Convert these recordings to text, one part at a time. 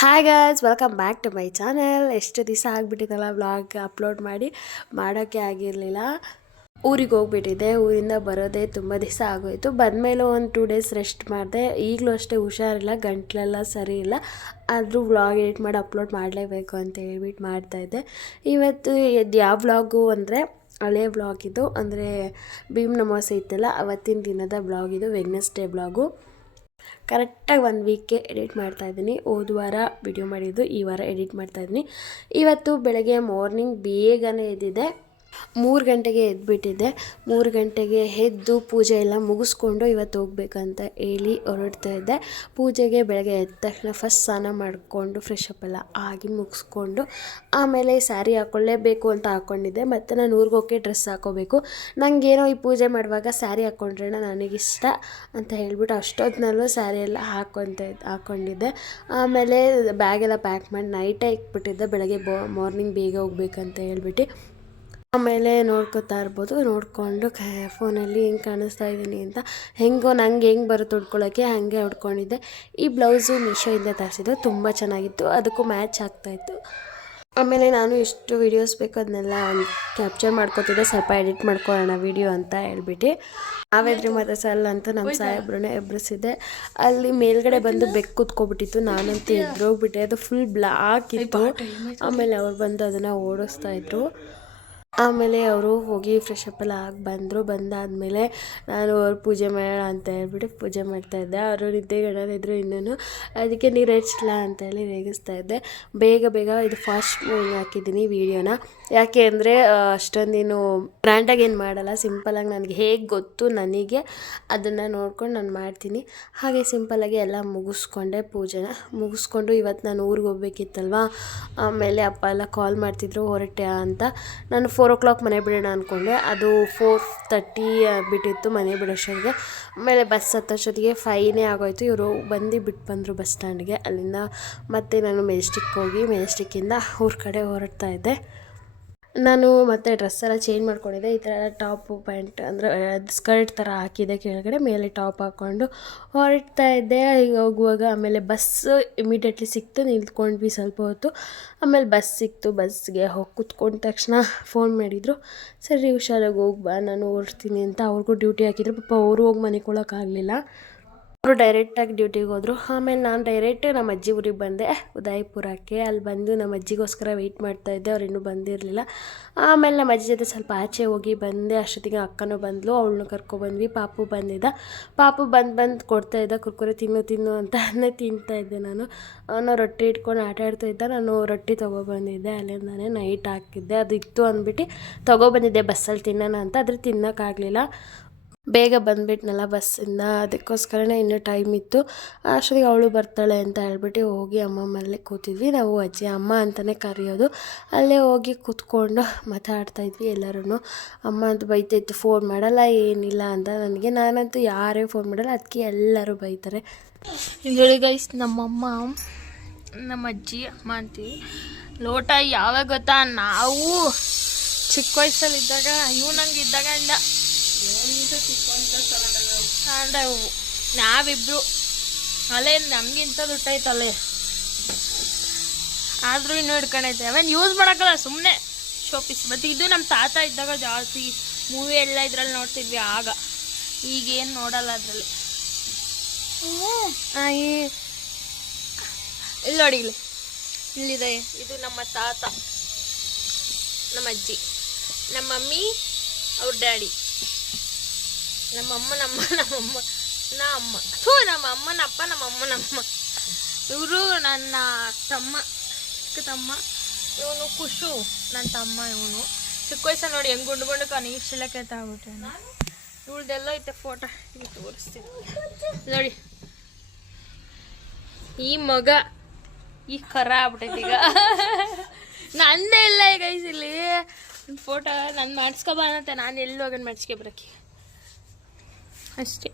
Hi guys, welcome back to my channel. ಎಷ್ಟು ದಿವಸ ಆಗಿಬಿಟ್ಟಿದ್ದಲ್ಲ vlog upload ಮಾಡೋಕ್ಕೆ ಆಗಿರಲಿಲ್ಲ. ಊರಿಗೆ ಹೋಗ್ಬಿಟ್ಟಿದ್ದೆ. ಊರಿಂದ ಬರೋದೇ ತುಂಬ ದಿವಸ ಆಗೋಯಿತು. ಬಂದಮೇಲೆ ಒಂದು 2 ಡೇಸ್ ರೆಸ್ಟ್ ಮಾಡಿದೆ. ಈಗಲೂ ಅಷ್ಟೇ ಹುಷಾರಿಲ್ಲ, ಗಂಟ್ಲೆಲ್ಲ ಸರಿ ಇಲ್ಲ. ಆದರೂ ವ್ಲಾಗ್ ಎಡಿಟ್ ಮಾಡಿ ಅಪ್ಲೋಡ್ ಮಾಡಲೇಬೇಕು ಅಂತ ಹೇಳ್ಬಿಟ್ಟು ಮಾಡ್ತಾಯಿದ್ದೆ. ಇವತ್ತು ಯಾವ ವ್ಲಾಗು ಅಂದರೆ ಹಳೆ ವ್ಲಾಗ್ ಇದು. ಅಂದರೆ ಭೀಮ್ ಅಮಾವಾಸ್ಯೆ ಇತ್ತಲ್ಲ, ಅವತ್ತಿನ ದಿನದ ವ್ಲಾಗ್ ಇದು, ವೆಡ್ನೆಸ್ಡೇ ವ್ಲಾಗು. ಕರೆಕ್ಟಾಗಿ 1 ವೀಕ್ಗೆ ಎಡಿಟ್ ಮಾಡ್ತಾಯಿದ್ದೀನಿ. ಹೋದ ವಾರ ವಿಡಿಯೋ ಮಾಡಿದ್ದು, ಈ ವಾರ ಎಡಿಟ್ ಮಾಡ್ತಾಯಿದ್ದೀನಿ. ಇವತ್ತು ಬೆಳಗ್ಗೆ ಮಾರ್ನಿಂಗ್ ಬೇಗನೆ ಎದ್ದಿದ್ದೆ. 3 ಗಂಟೆಗೆ ಎದ್ದುಬಿಟ್ಟಿದ್ದೆ. 3 ಗಂಟೆಗೆ ಎದ್ದು ಪೂಜೆ ಎಲ್ಲ ಮುಗಿಸ್ಕೊಂಡು ಇವತ್ತು ಹೋಗ್ಬೇಕಂತ ಹೇಳಿ ಹೊರಡ್ತಾ ಇದ್ದೆ. ಪೂಜೆಗೆ ಬೆಳಗ್ಗೆ ಎದ್ದ ತಕ್ಷಣ ಫಸ್ಟ್ ಸ್ನಾನ ಮಾಡಿಕೊಂಡು ಫ್ರೆಶ್ ಅಪ್ ಎಲ್ಲ ಆಗಿ ಮುಗಿಸ್ಕೊಂಡು ಆಮೇಲೆ ಸ್ಯಾರಿ ಹಾಕ್ಕೊಳ್ಳೇಬೇಕು ಅಂತ ಹಾಕ್ಕೊಂಡಿದ್ದೆ. ಮತ್ತು ನಾನು ಊರಿಗೆ ಹೋಗೋಕ್ಕೆ ಡ್ರೆಸ್ ಹಾಕ್ಕೋಬೇಕು. ನನಗೇನೋ ಈ ಪೂಜೆ ಮಾಡುವಾಗ ಸ್ಯಾರಿ ಹಾಕ್ಕೊಂಡ್ರೆ ನನಗಿಷ್ಟ ಅಂತ ಹೇಳ್ಬಿಟ್ಟು ಅಷ್ಟೊತ್ತಿನಲ್ಲೂ ಸ್ಯಾರಿ ಎಲ್ಲ ಹಾಕ್ಕೊಂಡಿದ್ದೆ. ಆಮೇಲೆ ಬ್ಯಾಗೆಲ್ಲ ಪ್ಯಾಕ್ ಮಾಡಿ ನೈಟೇ ಇಟ್ಬಿಟ್ಟಿದ್ದೆ, ಬೆಳಗ್ಗೆ ಮಾರ್ನಿಂಗ್ ಬೇಗ ಹೋಗ್ಬೇಕಂತ ಹೇಳ್ಬಿಟ್ಟು. ಆಮೇಲೆ ನೋಡ್ಕೊತಾ ಇರ್ಬೋದು. ನೋಡಿಕೊಂಡು ಫೋನಲ್ಲಿ ಹೆಂಗೆ ಕಾಣಿಸ್ತಾ ಇದ್ದೀನಿ ಅಂತ, ನಂಗೆ ಹೆಂಗೆ ಬರುತ್ತೆ ಉಡ್ಕೊಳ್ಳೋಕ್ಕೆ ಹಾಗೆ ಉಡ್ಕೊಂಡಿದ್ದೆ. ಈ ಬ್ಲೌಸು ಮೀಶೋಯಿಂದ ತರಿಸಿದ್ದು, ತುಂಬ ಚೆನ್ನಾಗಿತ್ತು, ಅದಕ್ಕೂ ಮ್ಯಾಚ್ ಆಗ್ತಾಯಿತ್ತು. ಆಮೇಲೆ ನಾನು ಎಷ್ಟು ವೀಡಿಯೋಸ್ ಬೇಕು ಅದನ್ನೆಲ್ಲ ಕ್ಯಾಪ್ಚರ್ ಮಾಡ್ಕೊತಿದ್ದೆ, ಸ್ವಲ್ಪ ಎಡಿಟ್ ಮಾಡ್ಕೊಳ್ಳೋಣ ವೀಡಿಯೋ ಅಂತ ಹೇಳ್ಬಿಟ್ಟು. ನಾವೆದ್ರಿ ಮತ್ತು ಸಲ್ಲ ಅಂತ ನಮ್ಮ ಸಾಹೇಬ್ರನ್ನೇ ಎಬ್ಬರಿಸಿದ್ದೆ. ಅಲ್ಲಿ ಮೇಲ್ಗಡೆ ಬಂದು ಬೆಕ್ಕು ಕೂತ್ಕೊಬಿಟ್ಟಿತ್ತು. ನಾನಂತೂ ಎದ್ರೋಗ್ಬಿಟ್ಟೆ, ಅದು ಫುಲ್ ಬ್ಲಾಕ್ ಇತ್ತು. ಆಮೇಲೆ ಅವ್ರು ಬಂದು ಅದನ್ನು ಓಡಿಸ್ತಾಯಿದ್ರು. ಆಮೇಲೆ ಅವರು ಹೋಗಿ ಫ್ರೆಶ್ ಅಪ್ ಎಲ್ಲ ಆಗಿ ಬಂದಾದಮೇಲೆ ನಾನು ಅವ್ರು ಪೂಜೆ ಮಾಡೋಣ ಅಂತ ಹೇಳ್ಬಿಟ್ಟು ಪೂಜೆ ಮಾಡ್ತಾಯಿದ್ದೆ. ಅವರು ನಿದ್ದೆಗಣ್ಣಲ್ಲಿದ್ದರು ಇನ್ನೂ, ಅದಕ್ಕೆ ನೀರು ಹಚ್ಚಿಲ್ಲ ಅಂತೇಳಿ ರೇಗಿಸ್ತಾಯಿದ್ದೆ. ಬೇಗ ಇದು ಫಾಸ್ಟ್ ಮೂವಿಂಗ್ ಹಾಕಿದ್ದೀನಿ ವೀಡಿಯೋನ. ಯಾಕೆ ಅಂದರೆ ಅಷ್ಟೊಂದೇನು ಗ್ರ್ಯಾಂಡಾಗಿ ಏನು ಮಾಡಲ್ಲ, ಸಿಂಪಲಾಗಿ ನನಗೆ ಹೇಗೆ ಗೊತ್ತು ನನಗೆ ಅದನ್ನು ನೋಡ್ಕೊಂಡು ನಾನು ಮಾಡ್ತೀನಿ. ಹಾಗೆ ಸಿಂಪಲಾಗಿ ಎಲ್ಲ ಮುಗಿಸ್ಕೊಂಡೆ. ಪೂಜೆನ ಮುಗಿಸ್ಕೊಂಡು ಇವತ್ತು ನಾನು ಊರಿಗೆ ಹೋಗ್ಬೇಕಿತ್ತಲ್ವ. ಆಮೇಲೆ ಅಪ್ಪ ಎಲ್ಲ ಕಾಲ್ ಮಾಡ್ತಿದ್ರು ಹೊರಟೆ ಅಂತ. ನಾನು 4 o'clock ಮನೆ ಬಿಡೋಣ ಅಂದ್ಕೊಂಡೆ. ಅದು 4:30 ಬಿಟ್ಟಿತ್ತು ಮನೆ ಬಿಡೋಷ್ಟೊತ್ತಿಗೆ. ಆಮೇಲೆ ಬಸ್ ಹತ್ತೋಷ್ಟೊತ್ತಿಗೆ 5 ಆಗೋಯ್ತು. ಇವರು ಬಿಟ್ಟು ಬಂದರು ಬಸ್ ಸ್ಟ್ಯಾಂಡ್ಗೆ. ಅಲ್ಲಿಂದ ಮತ್ತೆ ನಾನು ಮೆಜೆಸ್ಟಿಕ್ಕಿಂದ ಊರ ಕಡೆ ಹೊರಡ್ತಾ ಇದ್ದೆ. ನಾನು ಮತ್ತೆ ಡ್ರೆಸ್ ಎಲ್ಲ ಚೇಂಜ್ ಮಾಡ್ಕೊಂಡಿದ್ದೆ. ಈ ಥರ ಟಾಪು ಪ್ಯಾಂಟ್ ಅಂದರೆ ಸ್ಕರ್ಟ್ ಥರ ಹಾಕಿದ್ದೆ ಕೆಳಗಡೆ, ಮೇಲೆ ಟಾಪ್ ಹಾಕ್ಕೊಂಡು ಹೊರಡ್ತಾ ಇದ್ದೆ. ಈಗ ಹೋಗುವಾಗ ಆಮೇಲೆ ಬಸ್ಸು ಇಮಿಡಿಯೇಟ್ಲಿ ಸಿಕ್ತು, ನಿಂತ್ಕೊಂಡ್ವಿ ಸ್ವಲ್ಪ ಹೊತ್ತು. ಆಮೇಲೆ ಬಸ್ ಸಿಕ್ತು. ಬಸ್ಗೆ ಹೋಗಿ ಕೂತ್ಕೊಂಡ ತಕ್ಷಣ ಫೋನ್ ಮಾಡಿದರು, ಸರಿ ಹುಷಾರಾಗಿ ಹೋಗ್ಬಾ, ನಾನು ಹೊರಡ್ತೀನಿ ಅಂತ. ಅವ್ರಿಗೂ ಡ್ಯೂಟಿ ಹಾಕಿದ್ರು. ಪಾಪ ಅವರು ಹೋಗಿ ಮನೆಗೊಳ್ಳೋಕ್ಕಾಗಲಿಲ್ಲ. ಅವರು ಡೈರೆಕ್ಟಾಗಿ ಡ್ಯೂಟಿಗೆ ಹೋದರು. ಆಮೇಲೆ ನಾನು ಡೈರೆಕ್ಟ್ ನಮ್ಮ ಅಜ್ಜಿ ಊರಿಗೆ ಬಂದೆ, ಉದಯಪುರಕ್ಕೆ. ಅಲ್ಲಿ ಬಂದು ನಮ್ಮ ಅಜ್ಜಿಗೋಸ್ಕರ ವೆಯ್ಟ್ ಮಾಡ್ತಾಯಿದ್ದೆ, ಅವ್ರು ಇನ್ನೂ ಬಂದಿರಲಿಲ್ಲ. ಆಮೇಲೆ ನಮ್ಮ ಅಜ್ಜಿ ಜೊತೆ ಸ್ವಲ್ಪ ಆಚೆ ಹೋಗಿ ಬಂದೆ. ಅಷ್ಟೊತ್ತಿಗೆ ಅಕ್ಕನೂ ಬಂದಳು, ಅವಳನ್ನು ಕರ್ಕೊಬಂದ್ವಿ. ಪಾಪು ಬಂದಿದ್ದ. ಪಾಪು ಬಂದು ಕೊಡ್ತಾಯಿದ್ದ, ಕುರ್ಕುರೆ ತಿನ್ನು ಅಂತ ತಿಂತಾಯಿದ್ದೆ ನಾನು. ಅವನು ರೊಟ್ಟಿ ಇಟ್ಕೊಂಡು ಆಟ ಆಡ್ತಾಯಿದ್ದ. ನಾನು ರೊಟ್ಟಿ ತೊಗೊಬಂದಿದ್ದೆ, ಅಲ್ಲಿಂದಾನೆ ನೈಟ್ ಹಾಕಿದ್ದೆ. ಅದು ಇತ್ತು ಅಂದ್ಬಿಟ್ಟು ತೊಗೊಬಂದಿದ್ದೆ ಬಸ್ಸಲ್ಲಿ ತಿನ್ನೋಣ ಅಂತ. ಆದರೆ ತಿನ್ನೋಕ್ಕಾಗಲಿಲ್ಲ, ಬೇಗ ಬಂದುಬಿಟ್ನಲ್ಲ ಬಸ್ಸಿಂದ, ಅದಕ್ಕೋಸ್ಕರನೇ ಇನ್ನೂ ಟೈಮ್ ಇತ್ತು. ಅಷ್ಟೊತ್ತಿಗೆ ಅವಳು ಬರ್ತಾಳೆ ಅಂತ ಹೇಳ್ಬಿಟ್ಟು ಹೋಗಿ ಅಮ್ಮ ಮನೇಲೆ ಕೂತಿದ್ವಿ. ನಾವು ಅಜ್ಜಿ ಅಮ್ಮ ಅಂತಲೇ ಕರೆಯೋದು. ಅಲ್ಲೇ ಹೋಗಿ ಕೂತ್ಕೊಂಡು ಮಾತಾಡ್ತಾಯಿದ್ವಿ ಎಲ್ಲರೂ. ಅಮ್ಮ ಅಂತ ಬೈತಾಯಿತ್ತು, ಫೋನ್ ಮಾಡಲ್ಲ ಏನಿಲ್ಲ ಅಂತ ನನಗೆ. ನಾನಂತೂ ಯಾರೇ ಫೋನ್ ಮಾಡಲ್ಲ, ಅದಕ್ಕೆ ಎಲ್ಲರೂ ಬೈತಾರೆ. ಹೇಳಿ ಗೈಸ್, ನಮ್ಮಮ್ಮ ನಮ್ಮ ಅಜ್ಜಿ ಅಮ್ಮ ಅಂತೀವಿ. ಲೋಟ ಯಾವಾಗ ಗೊತ್ತಾ, ನಾವು ಚಿಕ್ಕ ವಯಸ್ಸಲ್ಲಿದ್ದಾಗ ನಂಗಿದ್ದಾಗ ನಾವಿಬ್ರು ಅಲ್ಲೇ ನಮ್ಗಿಂತ ದುಡ್ಡೈತಲ್ಲೇ, ಆದರೂ ಇನ್ನೂ ಹಿಡ್ಕೊಂಡೈತೆ. ಅವೇನು ಯೂಸ್ ಮಾಡೋಕ್ಕಲ್ಲ, ಸುಮ್ಮನೆ ಶೋಪೀಸ್. ಮತ್ತು ಇದು ನಮ್ಮ ತಾತ ಇದ್ದಾಗ ಜಾಸ್ತಿ ಮೂವಿ ಎಲ್ಲ ಇದ್ರಲ್ಲಿ ನೋಡ್ತಿದ್ವಿ ಆಗ. ಈಗೇನು ನೋಡಲ್ಲ ಅದರಲ್ಲಿ. ಇಲ್ಲಿ ನೋಡಿ, ಇಲ್ಲಿದೆ. ಇದು ನಮ್ಮ ತಾತ, ನಮ್ಮ ಅಜ್ಜಿ, ನಮ್ಮ ಮಮ್ಮಿ, ಅವ್ರ ಡ್ಯಾಡಿ, ನಮ್ಮಮ್ಮ ನಮ್ಮಮ್ಮ. ಇವರು ನನ್ನ ತಮ್ಮ, ಚಿಕ್ಕ ತಮ್ಮ. ಇವನು ಖುಷು ನನ್ನ ತಮ್ಮ. ಇವನು ಚಿಕ್ಕ ವಯಸ್ಸಲ್ಲಿ ನೋಡಿ ಹೆಂಗೆ ಗುಂಡು ಕನೀಕ್ಷಲಕ್ಕೆ ತಗೊಬಿಟ್ಟೆ. ಇವಳ್ದೆಲ್ಲ ಐತೆ ಫೋಟೋ, ಇದು ತೋರಿಸ್ತೀನಿ ನೋಡಿ. ಈ ಮಗ ಈ ಕರ ಆಗ್ಬಿಟ್ಟೈತೆ ಈಗ. ನಂದೇ ಇಲ್ಲ ಈಗ ಇಲ್ಲಿ ಫೋಟೋ. ನಾನು ಮಾಡಿಸ್ಕೊಬಾನಂತೆ, ನಾನು ಎಲ್ಲಿ ಹೋಗೋಣ ಮಾಡಿಸ್ಕೊಬರಕ್ಕೆ ಅಷ್ಟೇ.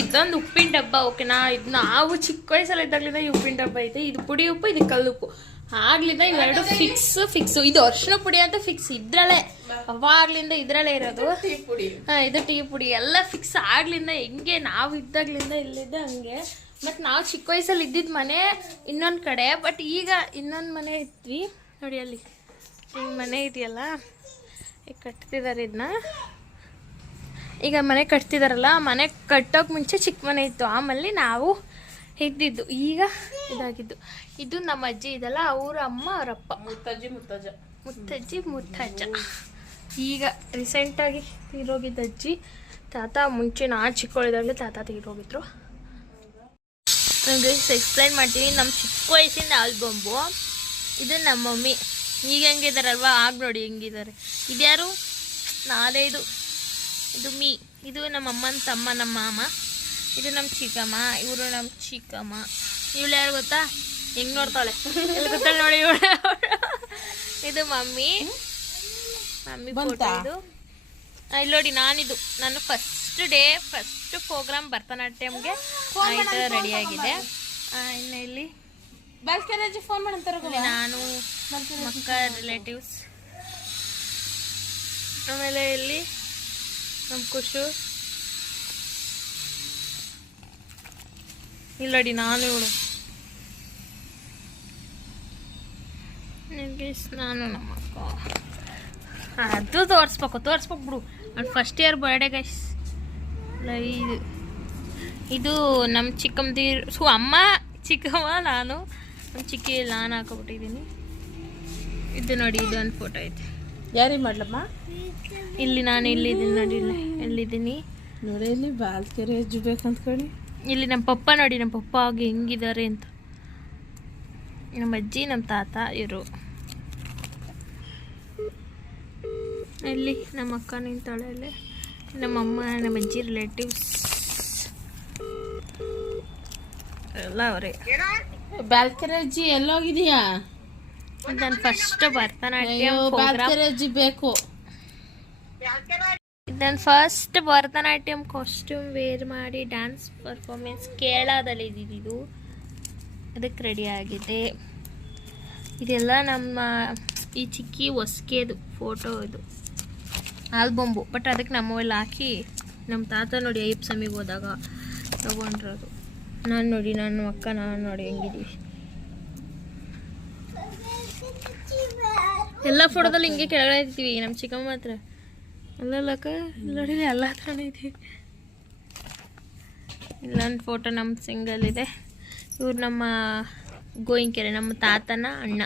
ಇದೊಂದು ಉಪ್ಪಿನ ಡಬ್ಬ, ಓಕೆನಾ. ಇದು ನಾವು ಚಿಕ್ಕ ವಯಸ್ಸಲ್ಲಿ ಇದ್ದಾಗಲಿಂದ ಈ ಉಪ್ಪಿನ ಡಬ್ಬ ಐತೆ. ಇದು ಪುಡಿ ಉಪ್ಪು, ಇದು ಕಲ್ಲುಪ್ಪು. ಆಗ್ಲಿಂದ ಇವೆರಡು ಫಿಕ್ಸ್. ಇದು ಅರಿಶಿನ ಪುಡಿ ಅಂತ ಫಿಕ್ಸ್, ಇದ್ರಲ್ಲೇ ಅವಾಗ್ಲಿಂದ ಇದ್ರಲ್ಲೇ ಇರೋದು. ಇದು ಟೀ ಪುಡಿ ಎಲ್ಲ ಫಿಕ್ಸ್ ಆಗ್ಲಿಂದ. ಹೆಂಗೆ ನಾವು ಇದ್ದಾಗ್ಲಿಂದ ಇಲ್ಲಿದ್ದೆ ಹಂಗೆ ಮತ್ತು ನಾವು ಚಿಕ್ಕ ವಯಸ್ಸಲ್ಲಿ ಇದ್ದಿದ್ದ ಮನೆ ಇನ್ನೊಂದು ಕಡೆ, ಬಟ್ ಈಗ ಇನ್ನೊಂದು ಮನೆ ಇದ್ವಿ ನೋಡಿ, ಅಲ್ಲಿ ಹಿಂಗೆ ಮನೆ ಇದೆಯಲ್ಲ, ಈಗ ಕಟ್ತಿದ್ದಾರೆ ಇದನ್ನ. ಈಗ ಮನೆ ಕಟ್ತಿದಾರಲ್ಲ, ಮನೆ ಕಟ್ಟೋಕೆ ಮುಂಚೆ ಚಿಕ್ಕ ಮನೆ ಇತ್ತು, ಆಮೇಲೆ ನಾವು ಇದ್ದಿದ್ದು, ಈಗ ಇದಾಗಿದ್ದು. ಇದು ನಮ್ಮ ಅಜ್ಜಿ ಇದಲ್ಲ, ಅವ್ರ ಅಮ್ಮ ಅವರಪ್ಪ, ಮುತ್ತಜ್ಜಿ ಮುತ್ತಜ್ಜ. ಈಗ ರೀಸೆಂಟಾಗಿ ತೀರೋಗಿದ್ದ ಅಜ್ಜಿ. ತಾತ ಮುಂಚೆ ನಾನು ಚಿಕ್ಕವಳಿದಾಗಲೇ ತಾತ ತೀರೋಗಿದ್ರು. ನನಗೆ ಎಕ್ಸ್ಪ್ಲೈನ್ ಮಾಡ್ತೀನಿ. ನಮ್ಮ ಚಿಕ್ಕ ವಯಸ್ಸಿನ ಆಲ್ಬಂಬು ಇದು. ನಮ್ಮ ಮಮ್ಮಿ ಈಗ ಹೆಂಗಿದಾರಲ್ವ, ಆಗ ನೋಡಿ ಹೆಂಗಿದ್ದಾರೆ. ಇದ್ಯಾರು? ನಾನೇ. ಇದು ಮೀ. ಇದು ನಮ್ಮ ಅಮ್ಮನ ತಮ್ಮ, ನಮ್ಮ ಮಾಮ. ಇದು ನಮ್ಮ ಚಿಕ್ಕಮ್ಮ, ಇವರು ನಮ್ಮ ಚಿಕ್ಕಮ್ಮ. ಇವಳು ಯಾರು ಗೊತ್ತಾ? ಹೆಂಗೆ ನೋಡ್ತಾಳೆ, ಎಲ್ಲಿ ಗೊತ್ತಾಳೆ ನೋಡಿ ಇವಳು. ಇದು ಮಮ್ಮಿ ಫೋಟೋ. ಇದು ಇಲ್ಲಿ ನೋಡಿ, ನಾನು ಫಸ್ಟ್ ಪ್ರೋಗ್ರಾಮ್ ಭರತನಾಟ್ಯಮ್ಗೆ ಈ ಥರ ರೆಡಿಯಾಗಿದೆ. ಇನ್ನು ಇಲ್ಲಿ ಫೋನ್ ಮಾಡಂತಾರೆ ನಾನು ಮಕ್ಕ ರಿಲೇಟಿವ್ಸ್. ಆಮೇಲೆ ಇಲ್ಲಿ ನಮ್ಮ ಖುಷು. ಇಲ್ಲಿ ನೋಡಿ ನಾನು ಇವಳು. ನಾನು ನಮ್ಮ ಅಕ್ಕ. ಅದು ತೋರಿಸ್ಬೇಕು ಬಿಡು. ನನ್ನ ಫಸ್ಟ್ ಇಯರ್ ಬರ್ಡೇ ಗೈಸ್. ಇದು ನಮ್ಮ ಚಿಕ್ಕಮ್ಮದಿ ಅಮ್ಮ, ಚಿಕ್ಕಮ್ಮ, ನಾನು. ನಮ್ಮ ಚಿಕ್ಕಿ ನಾನು ಹಾಕೊಬಿಟ್ಟಿದ್ದೀನಿ. ಇದು ನೋಡಿ, ಇದು ಒಂದು ಫೋಟೋ ಐತೆ. ಯಾರಿಗೆ ಮಾಡ್ಲಮ್ಮ? ಇಲ್ಲಿ ನಾನು ಇಲ್ಲಿದ್ದೀನಿ ನೋಡಿ, ಎಲ್ಲಿದ್ದೀನಿ ನೋಡಿ, ಇಲ್ಲಿ ಬಾಲ್ಕೆರೆ ಬೇಕಂತ ಕಣಿ. ಇಲ್ಲಿ ನಮ್ಮ ಪಪ್ಪ ನೋಡಿ, ನಮ್ಮ ಪಪ್ಪ ಆಗಿ ಹೆಂಗಿದ್ದಾರೆ ಅಂತ. ನಮ್ಮ ಅಜ್ಜಿ, ನಮ್ಮ ತಾತ ಇವರು. ಇಲ್ಲಿ ನಮ್ಮ ಅಕ್ಕ ನಿಂತಾಳೆ. ಇಲ್ಲಿ ನಮ್ಮಮ್ಮ, ನಮ್ಮ ಅಜ್ಜಿ ರಿಲೇಟಿವ್ಸ್ ಎಲ್ಲ ಅವರೇ. ಬಾಲ್ಕೆರೆ ಅಜ್ಜಿ ಎಲ್ಲೋಗಿದೀಯಾ? ನನ್ನ ಫಸ್ಟ್ ಭರತನಾಟ್ಯಂ ಬಾಲ್ಕೆರೆ ಅಜ್ಜಿ ಬೇಕು. ನನ್ನ ಫಸ್ಟ್ ಭರತನಾಟ್ಯಂ ಕಾಸ್ಟ್ಯೂಮ್ ವೇರ್ ಮಾಡಿ ಡ್ಯಾನ್ಸ್ ಪರ್ಫಾರ್ಮೆನ್ಸ್ ಕೇರಳದಲ್ಲಿ ಇದ್ದಿದ್ದು. ಅದಕ್ಕೆ ರೆಡಿ ಆಗಿದೆ. ಇದೆಲ್ಲ ನಮ್ಮ ಈ ಚಿಕ್ಕಿ ಹೊಸ್ಕೆದು ಫೋಟೋ. ಇದು ಆಲ್ಬಂಬು, ಬಟ್ ಅದಕ್ಕೆ ನಮ್ಮವೆಲ್ಲ ಹಾಕಿ ನಮ್ಮ ತಾತ ನೋಡಿ ಅಯ್ಯಪ್ಪ ಸ್ವಾಮಿಗೆ ಹೋದಾಗ ತಗೊಂಡಿರೋದು. ನಾನು ನೋಡಿ, ನಾನು ಅಕ್ಕ, ನಾನು ನೋಡಿ ಹೆಂಗಿದ್ದೀವಿ. ಎಲ್ಲ ಫೋಟೋದಲ್ಲಿ ಹಿಂಗೆ ಕೆಳಗಡೆ ಇರ್ತೀವಿ. ನಮ್ಮ ಚಿಕ್ಕಮ್ಮ ಹತ್ರ ಅಲ್ಲಕ್ಕ ನೋಡಿ, ಎಲ್ಲ ಹತ್ರನೇ ಇದ್ದೀವಿ. ಇಲ್ಲೊಂದು ಫೋಟೋ ನಮ್ಮ ಸಿಂಗಲ್ ಇದೆ. ಇವ್ರು ನಮ್ಮ ಗೋಯಿಂಕೆರೆ, ನಮ್ಮ ತಾತನ ಅಣ್ಣ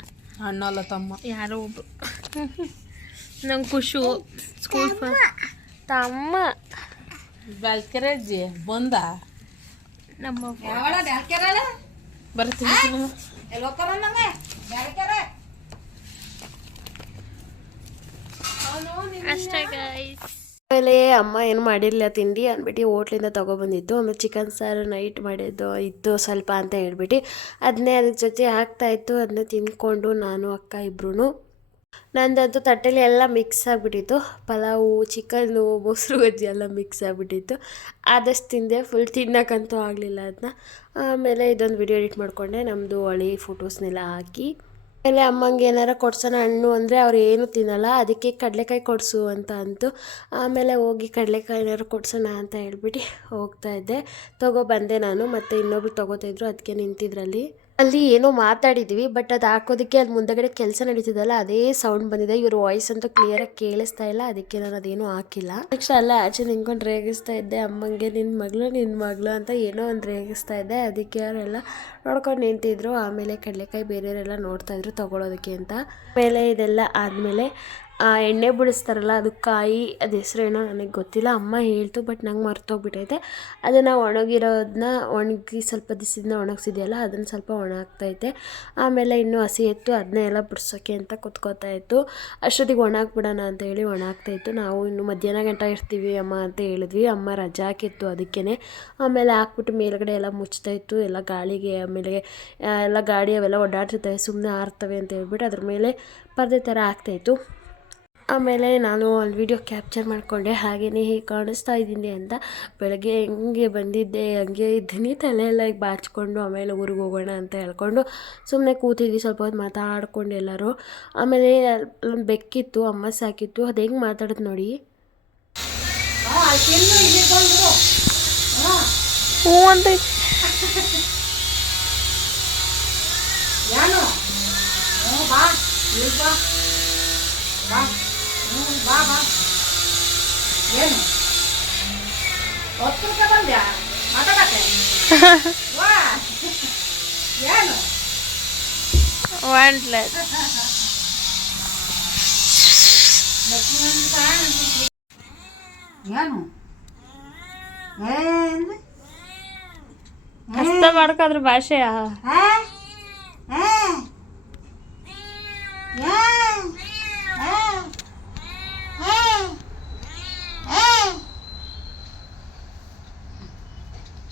ಅಲ್ಲ ತಮ್ಮ, ಯಾರೋ ಒಬ್ರು. ನಮ್ಮ ಖುಷು ಸ್ಕೂಲ್ ತಮ್ಮ. ಬಾಲ್ಕೆರೆ ಅಜ್ಜಿ ಬಂದ ನಮ್ಮ ಬರ್ತೀನಿ. ಅಷ್ಟೇ ಗೈಸ್. ಆಮೇಲೆ ಅಮ್ಮ ಏನು ಮಾಡಿರಲಿಲ್ಲ ತಿಂಡಿ ಅಂದ್ಬಿಟ್ಟು ಹೋಟ್ಲಿಂದ ತೊಗೊಬಂದಿದ್ದು. ಆಮೇಲೆ ಚಿಕನ್ ಸಾರು ನೈಟ್ ಮಾಡಿದ್ದು ಇತ್ತು ಸ್ವಲ್ಪ ಅಂತ ಹೇಳ್ಬಿಟ್ಟು ಅದನ್ನೇ ಅದ್ರ ಜೊತೆ ಹಾಕ್ತಾಯಿತ್ತು. ಅದನ್ನ ತಿಂದ್ಕೊಂಡು ನಾನು ಅಕ್ಕ ಇಬ್ರು. ನಂದಂತೂ ತಟ್ಟೆಲಿ ಎಲ್ಲ ಮಿಕ್ಸ್ ಆಗಿಬಿಟ್ಟಿತ್ತು. ಪಲಾವು, ಚಿಕನ್ನು, ಮೊಸರು ಗಜ್ಜಿ ಎಲ್ಲ ಮಿಕ್ಸ್ ಆಗಿಬಿಟ್ಟಿತ್ತು. ಆದಷ್ಟು ತಿಂದೆ, ಫುಲ್ ತಿನ್ನೋಕ್ಕಂತೂ ಆಗಲಿಲ್ಲ ಅದನ್ನ. ಆಮೇಲೆ ಇದೊಂದು ವಿಡಿಯೋ ಎಡಿಟ್ ಮಾಡಿಕೊಂಡೆ, ನಮ್ಮದು ಹಳೆ ಫೋಟೋಸ್ನೆಲ್ಲ ಹಾಕಿ. ಆಮೇಲೆ ಅಮ್ಮಂಗೆ ಏನಾರ ಕೊಡ್ಸೋಣ ಹಣ್ಣು ಅಂದರೆ ಅವ್ರು ಏನೂ ತಿನ್ನಲ್ಲ, ಅದಕ್ಕೆ ಕಡಲೆಕಾಯಿ ಕೊಡಿಸು ಅಂತ ಅಂತು. ಆಮೇಲೆ ಹೋಗಿ ಕಡಲೆಕಾಯಿ ಏನಾರು ಕೊಡ್ಸೋಣ ಅಂತ ಹೇಳ್ಬಿಟ್ಟು ಹೋಗ್ತಾಯಿದ್ದೆ. ಬಂದೆ ನಾನು, ಮತ್ತು ಇನ್ನೊಬ್ರು ತೊಗೋತಾಯಿದ್ರು, ಅದಕ್ಕೆ ನಿಂತಿದ್ರಲ್ಲಿ. ಅಲ್ಲಿ ಏನೋ ಮಾತಾಡಿದ್ವಿ, ಬಟ್ ಅದು ಹಾಕೋದಕ್ಕೆ ಅಲ್ಲಿ ಮುಂದಗಡೆ ಕೆಲಸ ನಡೀತಿದ್ದಲ್ಲ, ಅದೇ ಸೌಂಡ್ ಬಂದಿದೆ. ಇವ್ರ ವಾಯ್ಸ್ ಅಂತೂ ಕ್ಲಿಯರಾಗಿ ಕೇಳಿಸ್ತಾ ಇಲ್ಲ, ಅದಕ್ಕೆ ನಾನು ಅದೇನೂ ಹಾಕಿಲ್ಲ. ನೆಕ್ಸ್ಟ್ ಅಲ್ಲ ಆಚೆ ನಿಂತ್ಕೊಂಡು ರೇಗಿಸ್ತಾ ಇದ್ದೆ ಅಮ್ಮಂಗೆ, ನಿನ್ನ ಮಗಳು ಅಂತ ಏನೋ ಒಂದು ರೇಗಿಸ್ತಾ ಇದ್ದೆ. ಅದಕ್ಕೆ ಅವರೆಲ್ಲ ನೋಡ್ಕೊಂಡು ನಿಂತಿದ್ರು. ಆಮೇಲೆ ಕಡಲೆಕಾಯಿ ಬೇರೆಯವರೆಲ್ಲ ನೋಡ್ತಾಯಿದ್ರು ತೊಗೊಳೋದಕ್ಕೆ ಅಂತ. ಆಮೇಲೆ ಇದೆಲ್ಲ ಆದಮೇಲೆ ಎಣ್ಣೆ ಬಿಡಿಸ್ತಾರಲ್ಲ, ಅದು ಕಾಯಿ, ಅದು ಹೆಸ್ರೇನೋ ನನಗೆ ಗೊತ್ತಿಲ್ಲ, ಅಮ್ಮ ಹೇಳ್ತು, ಬಟ್ ನಂಗೆ ಮರ್ತೋಗ್ಬಿಟ್ಟೈತೆ. ಅದನ್ನು ಒಣಗಿ ಸ್ವಲ್ಪ ದಿವಸದಿಂದ ಒಣಗಿಸಿದೆಯಲ್ಲ, ಅದನ್ನು ಸ್ವಲ್ಪ ಒಣ ಹಾಕ್ತೈತೆ. ಆಮೇಲೆ ಇನ್ನೂ ಹಸಿ ಎತ್ತು ಅದನ್ನೇ ಎಲ್ಲ ಬಿಡ್ಸೋಕ್ಕೆ ಅಂತ ಕುತ್ಕೋತಾಯಿತ್ತು. ಅಷ್ಟೊತ್ತಿಗೆ ಒಣ ಹಾಕ್ಬಿಡೋಣ ಅಂತ ಹೇಳಿ ಒಣ ಹಾಕ್ತಾಯಿತ್ತು. ನಾವು ಇನ್ನು ಮಧ್ಯಾಹ್ನ ಗಂಟ ಇರ್ತೀವಿ ಅಮ್ಮ ಅಂತ ಹೇಳಿದ್ವಿ. ಅಮ್ಮ ರಜಾ ಹಾಕಿತ್ತು ಅದಕ್ಕೇ. ಆಮೇಲೆ ಹಾಕ್ಬಿಟ್ಟು ಮೇಲ್ಗಡೆ ಎಲ್ಲ ಮುಚ್ತಾಯಿತ್ತು, ಎಲ್ಲ ಗಾಳಿಗೆ. ಆಮೇಲೆ ಎಲ್ಲ ಗಾಡಿ ಅವೆಲ್ಲ ಓಡಾಡ್ತಿರ್ತವೆ, ಸುಮ್ಮನೆ ಆರ್ತವೆ ಅಂತ ಹೇಳ್ಬಿಟ್ಟು ಅದ್ರ ಮೇಲೆ ಪರ್ದೆ ಥರ ಆಗ್ತಾಯಿತ್ತು. ಆಮೇಲೆ ನಾನು ಅಲ್ಲಿ ವಿಡಿಯೋ ಕ್ಯಾಪ್ಚರ್ ಮಾಡಿಕೊಂಡೆ, ಹಾಗೆಯೇ ಹೀಗೆ ಕಾಣಿಸ್ತಾ ಇದ್ದೀನಿ ಅಂತ. ಬೆಳಗ್ಗೆ ಹೆಂಗೆ ಬಂದಿದ್ದೆ ಹಂಗೆ ಇದ್ದೀನಿ, ತಲೆ ಎಲ್ಲ ಈಗ ಬಾಚಿಕೊಂಡು. ಆಮೇಲೆ ಊರಿಗೆ ಹೋಗೋಣ ಅಂತ ಹೇಳ್ಕೊಂಡು ಸುಮ್ಮನೆ ಕೂತಿದ್ವಿ, ಸ್ವಲ್ಪ ಹೊತ್ತು ಮಾತಾಡ್ಕೊಂಡು ಎಲ್ಲರೂ. ಆಮೇಲೆ ಒಂದು ಬೆಕ್ಕಿತ್ತು, ಅಮ್ಮ ಸಾಕಿತ್ತು, ಅದು ಹೆಂಗೆ ಮಾತಾಡೋದು ನೋಡಿ. ಹ್ಞೂ ಅಂತ ಏನು ಹ್ಞೂ ಬಾ ಈಗ ಬಾ ಬಾ ಹ್ಞೂ ಬಾ ಬಾ ಏನು ಹೊತ್ತಕ್ಕೆ ಬಂದ್ಯಾ ಮಾತಾಡಕ್ಕೆ ವಾ ಏನು ವಾಂಟ್ಲೆಸ್ ಏನು ಏನು ಅರ್ಥ ಮಾಡ್ಕೋದ್ರ ಭಾಷೆಯ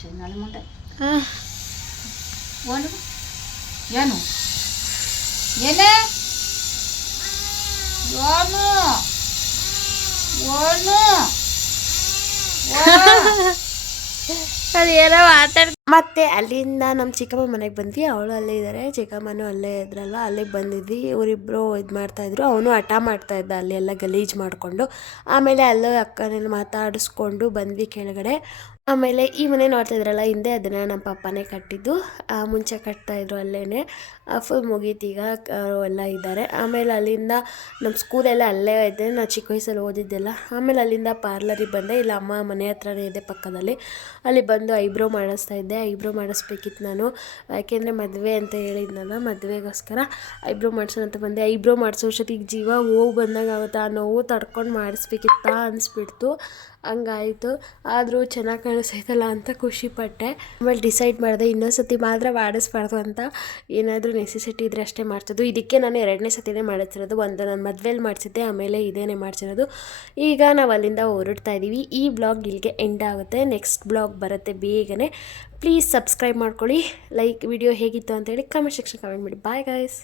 ಚಿನ್ನಲಿ ಮುಂಡೆ ಏನು ಏನು ಏನೇ ಏನು ಏನು ಅದು ಏನೋ ಮಾತಾಡ್ ಮತ್ತೆ ಅಲ್ಲಿಂದ ನಮ್ಮ ಚಿಕ್ಕಮ್ಮ ಮನೆಗೆ ಬಂದ್ವಿ. ಅವಳು ಅಲ್ಲೇ ಇದ್ದಾರೆ, ಚಿಕ್ಕಮ್ಮನೂ ಅಲ್ಲೇ ಇದ್ರಲ್ಲ, ಅಲ್ಲಿಗೆ ಬಂದಿದ್ವಿ. ಇವರಿಬ್ಬರು ಇದು ಮಾಡ್ತಾಯಿದ್ರು. ಅವನು ಹಠ ಮಾಡ್ತಾಯಿದ್ದ ಅಲ್ಲಿ ಎಲ್ಲ ಗಲೀಜು ಮಾಡಿಕೊಂಡು. ಆಮೇಲೆ ಅಲ್ಲೇ ಅಕ್ಕನೇನು ಮಾತಾಡಿಸ್ಕೊಂಡು ಬಂದ್ವಿ ಕೆಳಗಡೆ. ಆಮೇಲೆ ಈ ಮನೆ ನೋಡ್ತಾ ಇದ್ರಲ್ಲ ಹಿಂದೆ, ಅದನ್ನು ನಮ್ಮ ಪಪ್ಪನೇ ಕಟ್ಟಿದ್ದು. ಮುಂಚೆ ಕಟ್ತಾಯಿದ್ರು ಅಲ್ಲೇ. ಫುಲ್ ಮುಗೀತೀಗ ಎಲ್ಲ ಇದ್ದಾರೆ. ಆಮೇಲೆ ಅಲ್ಲಿಂದ ನಮ್ಮ ಸ್ಕೂಲೆಲ್ಲ ಅಲ್ಲೇ ಇದೆ, ನಾನು ಚಿಕ್ಕ ವಯಸ್ಸಲ್ಲಿ ಓದಿದ್ದೆಲ್ಲ. ಆಮೇಲೆ ಅಲ್ಲಿಂದ ಪಾರ್ಲರಿಗೆ ಬಂದೆ. ಇಲ್ಲ ಅಮ್ಮ ಮನೆ ಹತ್ರನೇ ಇದೆ ಪಕ್ಕದಲ್ಲಿ. ಅಲ್ಲಿ ಬಂದು ಐಬ್ರೋ ಮಾಡಿಸ್ತಾ ಇದ್ದೆ. ಐಬ್ರೋ ಮಾಡಿಸ್ಬೇಕಿತ್ತು ನಾನು, ಯಾಕೆಂದರೆ ಮದುವೆ ಅಂತ ಹೇಳಿದ್ನಲ್ಲ, ಮದುವೆಗೋಸ್ಕರ ಐಬ್ರೋ ಮಾಡಿಸೋಣ ಬಂದೆ. ಐಬ್ರೋ ಮಾಡಿಸೋ ಅಷ್ಟೊತ್ತಿಗೆ ಜೀವ ಹೋಗಿ ಬಂದಾಗ ಆಗುತ್ತೆ. ಆ ನೋವು ತಡ್ಕೊಂಡು ಮಾಡಿಸ್ಬೇಕಿತ್ತಾ ಅನಿಸ್ಬಿಡ್ತು. ಹಂಗಾಯಿತು. ಆದರೂ ಚೆನ್ನಾಗಿ ಕಾಣಿಸ್ತೈತಲ್ಲ ಅಂತ ಖುಷಿಪಟ್ಟೆ. ಆಮೇಲೆ ಡಿಸೈಡ್ ಮಾಡಿದೆ ಇನ್ನೊಂದು ಮಾತ್ರ ಮಾಡಿಸ್ಬಾರ್ದು ಅಂತ. ಏನಾದರೂ ನೆಸೆಸಿಟಿ ಇದ್ದರೆ ಅಷ್ಟೇ ಮಾಡಿಸೋದು. ಇದಕ್ಕೆ ನಾನು 2ನೇ ಸತಿನೇ ಮಾಡಿಸಿರೋದು. ಒಂದು ನಾನು ಮದುವೆಯಲ್ಲಿ ಮಾಡಿಸಿದ್ದೆ, ಆಮೇಲೆ ಇದೇನೇ ಮಾಡಿಸಿರೋದು. ಈಗ ನಾವು ಅಲ್ಲಿಂದ ಹೊರಡ್ತಾ ಇದ್ದೀವಿ. ಈ ಬ್ಲಾಗ್ ಇಲ್ಲಿಗೆ ಎಂಡ್ ಆಗುತ್ತೆ. ನೆಕ್ಸ್ಟ್ ಬ್ಲಾಗ್ ಬರುತ್ತೆ ಬೇಗನೆ. ಪ್ಲೀಸ್ ಸಬ್ಸ್ಕ್ರೈಬ್ ಮಾಡ್ಕೊಳ್ಳಿ. ಲೈಕ್ ವಿಡಿಯೋ ಹೇಗಿತ್ತು ಅಂತೇಳಿ ಕಮೆಂಟ್ ಸೆಕ್ಷನ್ ಕಮೆಂಟ್ ಮಾಡಿ. Bye guys.